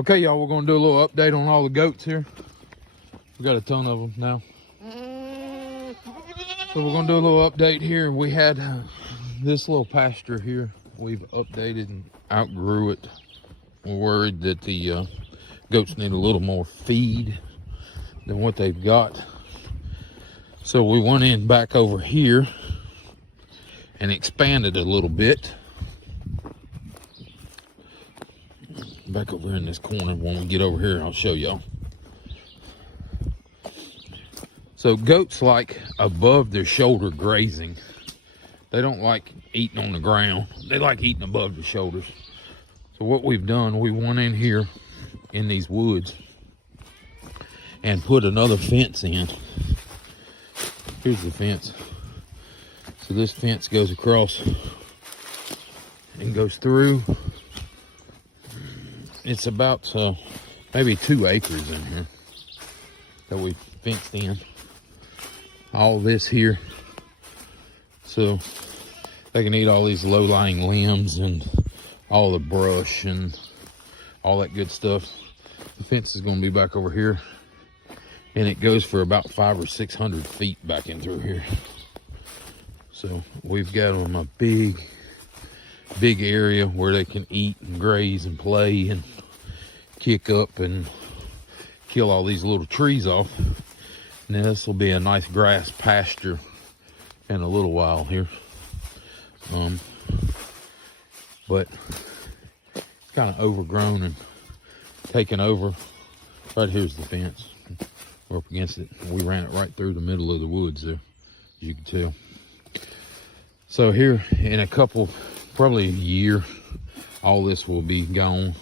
Okay, y'all, we're gonna do a little update on all the goats here. We got a ton of them now. So we're gonna do a little update here. We had this little pasture here. We've updated and outgrew it. We're worried that the goats need a little more feed than what they've got. So we went in back over here and expanded a little bit. Back over here in this corner. When we get over here, I'll show y'all. So goats like above their shoulder grazing. They don't like eating on the ground. They like eating above their shoulders. So what we've done, we went in here in these woods and put another fence in. Here's the fence. So this fence goes across and goes through. It's about maybe 2 acres in here that we fenced in. All this here, so they can eat all these low-lying limbs and all the brush and all that good stuff. The fence is going to be back over here, and it goes for about 500 or 600 feet back in through here. So we've got them a big area where they can eat and graze and play and kick up and kill all these little trees off. And this will be a nice grass pasture in a little while here. But it's kind of overgrown and taken over. Right here's the fence. We're up against it. We ran it right through the middle of the woods there, as you can tell. So here in a couple, probably a year, all this will be gone.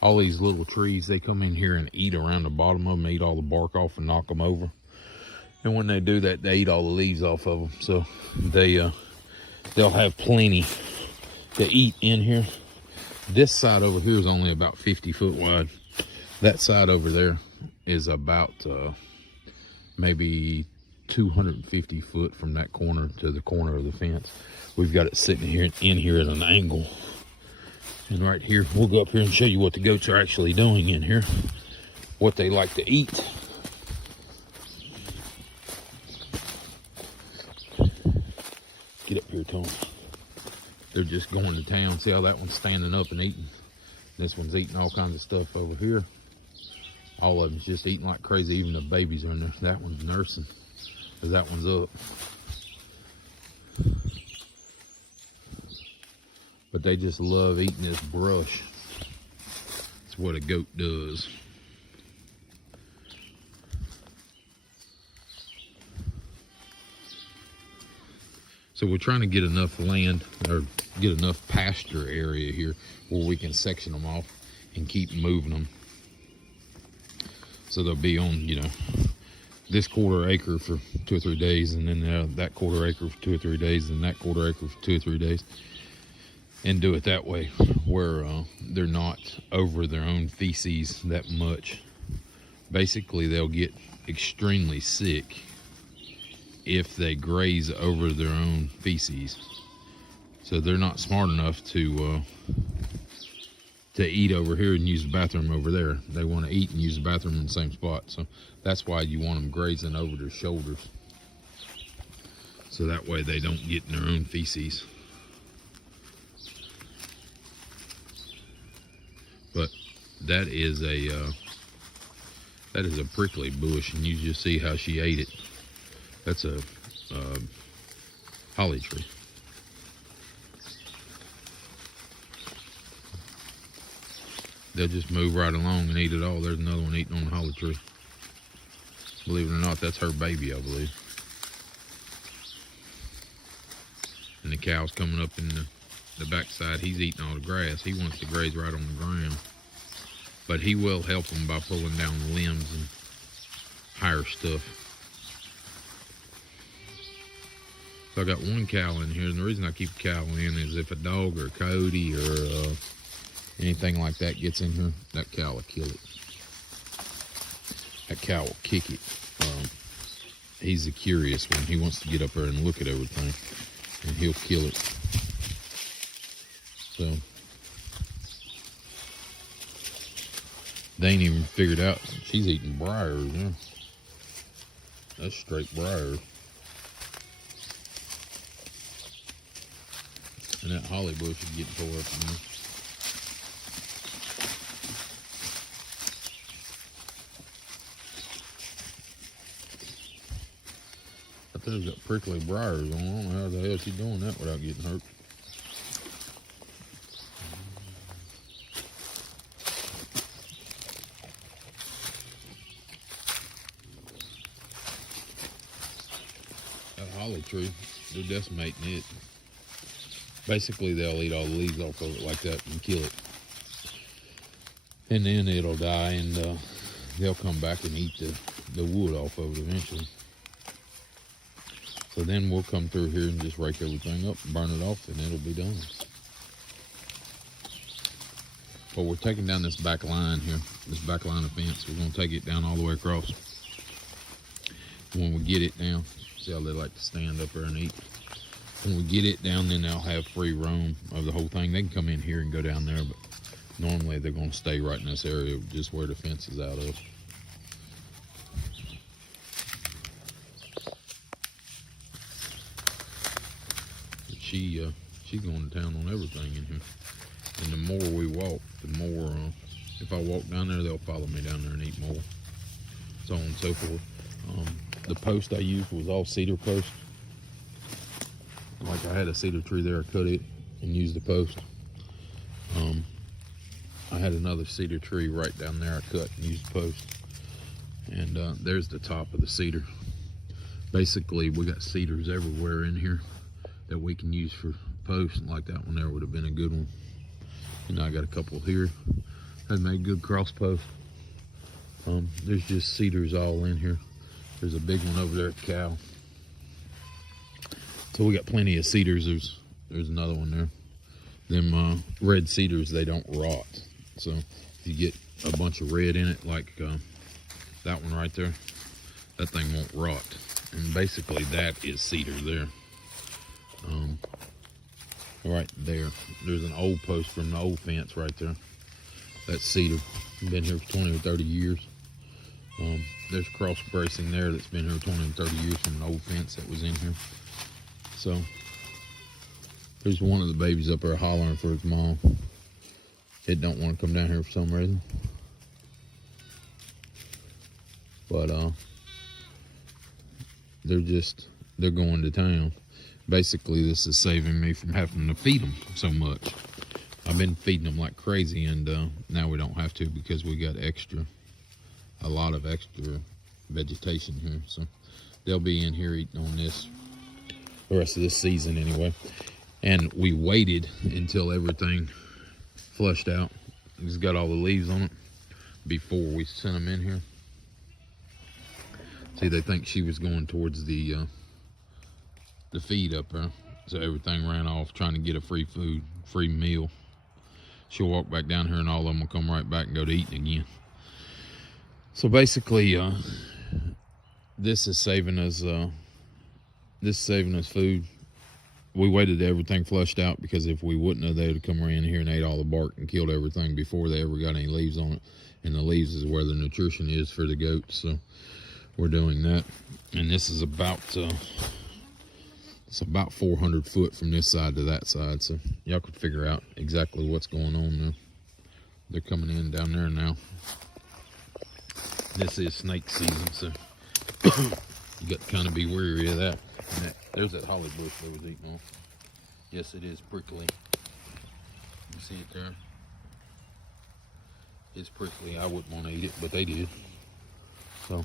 All these little trees, they come in here and eat around the bottom of them, eat all the bark off and knock them over. And when they do that, they eat all the leaves off of them. So they'll have plenty to eat in here. This side over here is only about 50 foot wide. That side over there is about maybe 250 foot from that corner to the corner of the fence. We've got it sitting here in here at an angle. And right here, we'll go up here and show you what the goats are actually doing in here, what they like to eat. Get up here, Tom. They're just going to town. See how that one's standing up and eating? This one's eating all kinds of stuff over here. All of them's just eating like crazy. Even the babies are in there. That one's nursing, because that one's up. But they just love eating this brush. That's what a goat does. So we're trying to get enough land or get enough pasture area here where we can section them off and keep moving them. So they'll be on, you know, this quarter acre for 2 or 3 days, and then that quarter acre for 2 or 3 days, and that quarter acre for 2 or 3 days. And do it that way where they're not over their own feces that much. Basically, they'll get extremely sick if they graze over their own feces. So they're not smart enough to eat over here and use the bathroom over there. They want to eat and use the bathroom in the same spot. So that's why you want them grazing over their shoulders. So that way they don't get in their own feces. But that is a prickly bush, and you just see how she ate it. That's a holly tree. They'll just move right along and eat it all. There's another one eating on the holly tree. Believe it or not, that's her baby, I believe. And the cow's coming up in the backside. He's eating all the grass. He wants to graze right on the ground. But he will help them by pulling down the limbs and higher stuff. So I got one cow in here, and the reason I keep a cow in is if a dog or a coyote or anything like that gets in here, that cow will kill it. That cow will kick it. He's a curious one. He wants to get up there and look at everything, and he'll kill it. So They ain't even figured out she's eating briars. Yeah. That's straight briars. And that holly bush is getting tore up in there. That thing's got prickly briars on. I don't know how the hell she's doing that without getting hurt. That holly tree, they're decimating it. Basically, they'll eat all the leaves off of it like that and kill it. And then it'll die, and they'll come back and eat the wood off of it eventually. So then we'll come through here and just rake everything up and burn it off, and it'll be done. But we're taking down this back line here, this back line of fence. We're going to take it down all the way across. When we get it down, see how they like to stand up there and eat. When we get it down, then they'll have free roam of the whole thing. They can come in here and go down there, but normally they're going to stay right in this area just where the fence is out of. She's going to town on everything in here. And the more we walk, the more, if I walk down there, they'll follow me down there and eat more. So on and so forth. The post I used was all cedar post. Like I had a cedar tree there, I cut it and used the post. I had another cedar tree right down there, I cut and used the post. And there's the top of the cedar. Basically, we got cedars everywhere in here that we can use for posts, like that one there would have been a good one. And I got a couple here that made good cross posts. There's just cedars all in here. There's a big one over there at the cow. So we got plenty of cedars. There's another one there. Them red cedars, they don't rot. So if you get a bunch of red in it, like that one right there, that thing won't rot. And basically that is cedar there. Right there. There's an old post from the old fence right there. That's cedar. Been here for 20 or 30 years. There's cross bracing there that's been here 20 and 30 years from an old fence that was in here. So there's one of the babies up there hollering for its mom. It don't want to come down here for some reason. But they're going to town. Basically, this is saving me from having to feed them so much. I've been feeding them like crazy, and now we don't have to because we got a lot of extra vegetation here. So they'll be in here eating on this the rest of this season anyway. And we waited until everything flushed out. It's got all the leaves on it before we sent them in here. See, they think she was going towards the feed up there. So everything ran off trying to get a free meal. She'll walk back down here and all of them will come right back and go to eating again. So basically, this is saving us food. We waited till everything flushed out because if we wouldn't have, they would have come around here and ate all the bark and killed everything before they ever got any leaves on it. And the leaves is where the nutrition is for the goats. So we're doing that. And this is about it's about 400 foot from this side to that side. So y'all could figure out exactly what's going on now. They're coming in down there now. This is snake season, so you got to kind of be wary of that. There's that holly bush they was eating on. Yes, it is prickly. You see it there? It's prickly. I wouldn't want to eat it, but they did. So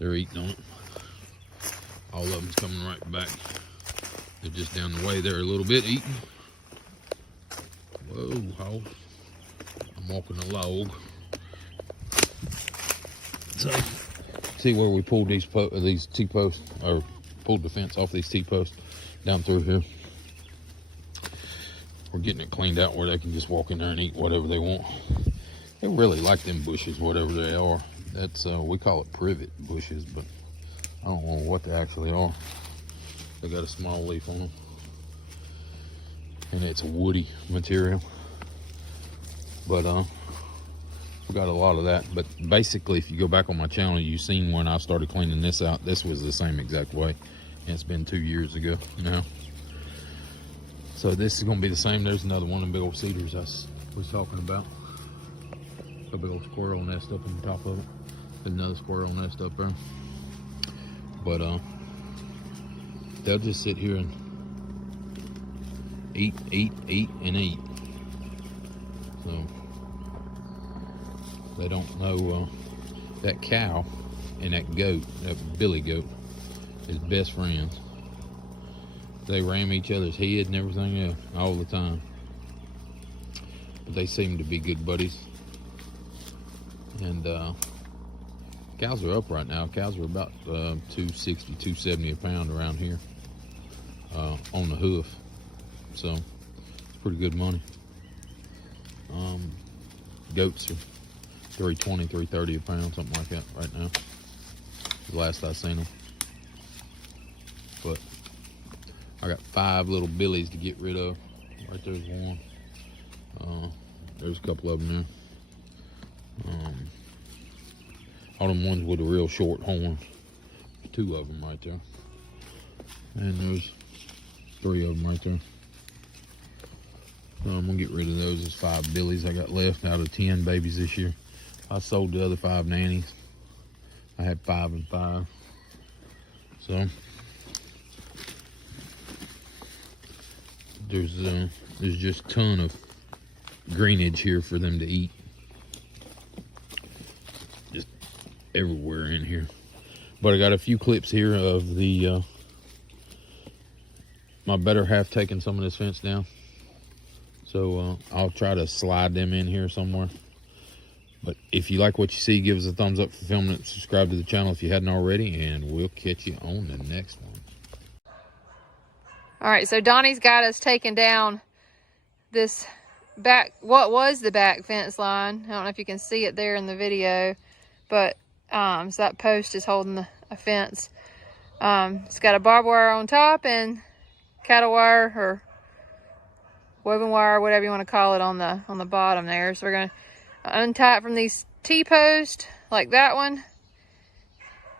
they're eating on it. All of them's coming right back. They're just down the way there a little bit eating. Whoa, how? I'm walking a log. So, see where we pulled these T-posts, or pulled the fence off these T-posts down through here. We're getting it cleaned out where they can just walk in there and eat whatever they want. They really like them bushes, whatever they are. That's we call it privet bushes, but I don't know what they actually are. They got a small leaf on them, and it's a woody material. But We got a lot of that, but basically if you go back on my channel, you've seen when I started cleaning this out, this was the same exact way. And it's been 2 years ago now. So this is gonna be the same. There's another one of them big old cedars I was talking about. A big old squirrel nest up on the top of it. There's another squirrel nest up there. But they'll just sit here and eat, and eat. So they don't know that cow and that goat, that billy goat, is best friends. They ram each other's head and everything else all the time. But they seem to be good buddies. And cows are up right now. Cows are about 260, 270 a pound around here on the hoof. So it's pretty good money. Goats are 320, 330 a pound, something like that right now. The last I seen them. But I got 5 little billies to get rid of. Right there's one. There's a couple of them there. All them ones with a real short horn. 2 of them right there. And there's 3 of them right there. So I'm gonna get rid of those. There's 5 billies I got left out of 10 babies this year. I sold the other 5 nannies. I had 5 and 5. So there's just a ton of greenage here for them to eat. Just everywhere in here. But I got a few clips here of the my better half taking some of this fence down. So I'll try to slide them in here somewhere. But if you like what you see, give us a thumbs up for filming it. Subscribe to the channel if you hadn't already, and we'll catch you on the next one. All right, so Donnie's got us taking down this back, what was the back fence line. I don't know if you can see it there in the video, but so that post is holding a fence. It's got a barbed wire on top and cattle wire or woven wire, whatever you want to call it, on the bottom there. So we're gonna untie it from these T-posts like that one.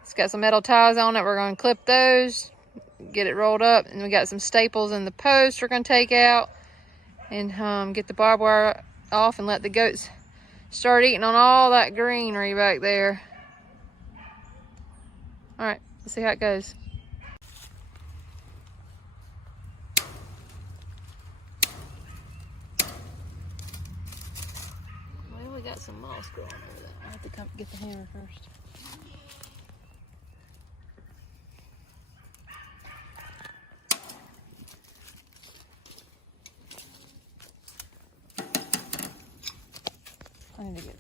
It's got some metal ties on it. We're gonna clip those, get it rolled up, and we got some staples in the post we're gonna take out, and get the barbed wire off and let the goats start eating on all that greenery back there. All right, let's see how it goes. Well, we got some moss growing over there. I have to come get the hammer first. I need to get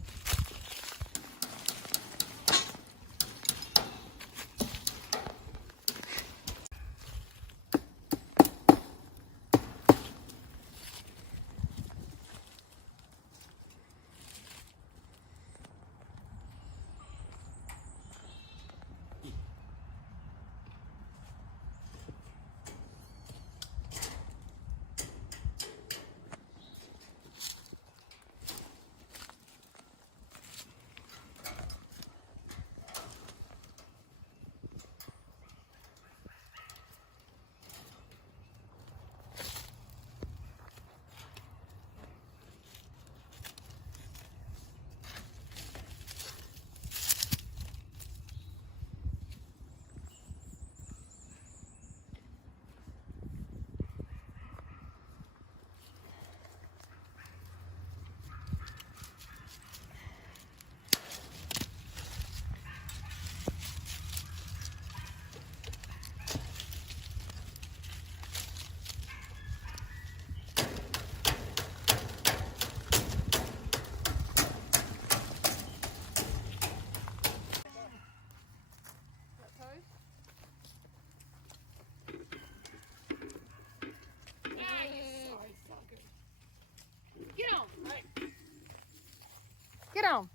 Get on.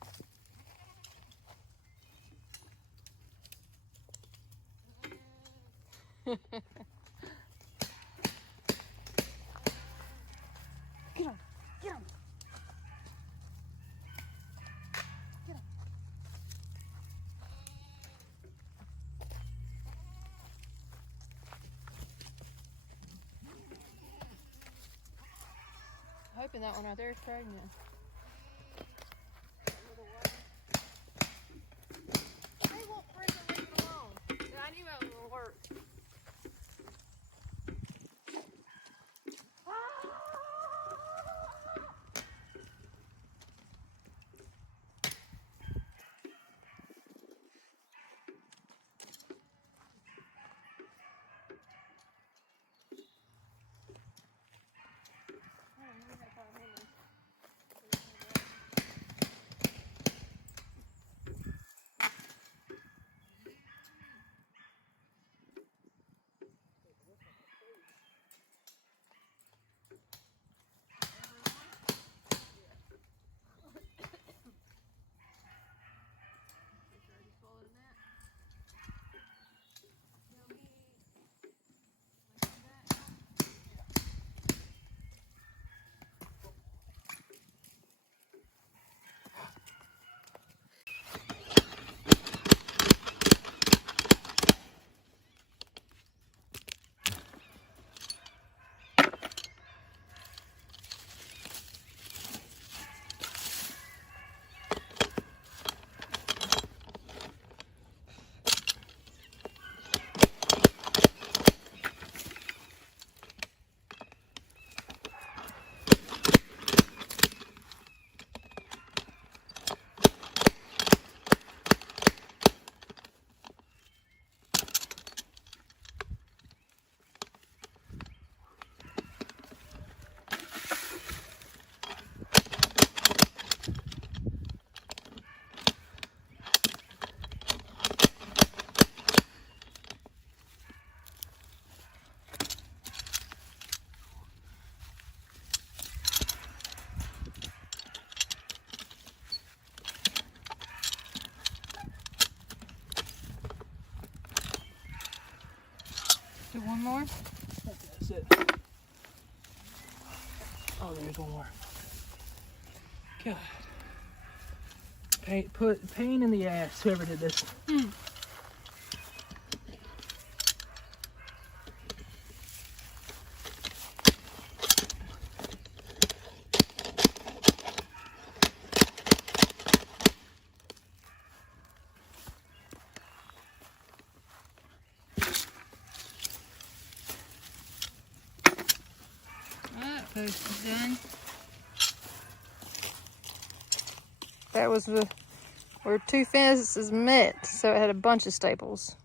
Get on. Get on. hoping that one right there is pregnant. They won't freaking leave it alone. I knew that was gonna work. Do one more? That's it. Oh, there's one more. God. Pain in the ass, whoever did this. That post is done. That was where two fences met, so it had a bunch of staples.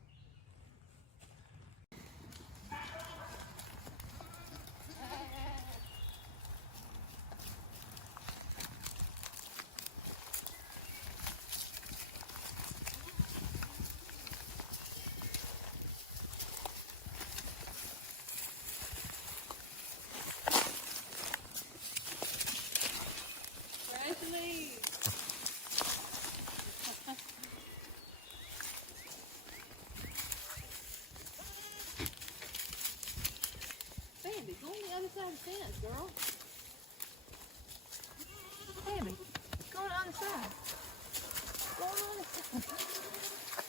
Sandy, go on the other side of the fence, girl. Sandy, go on the other side. Go on the other side.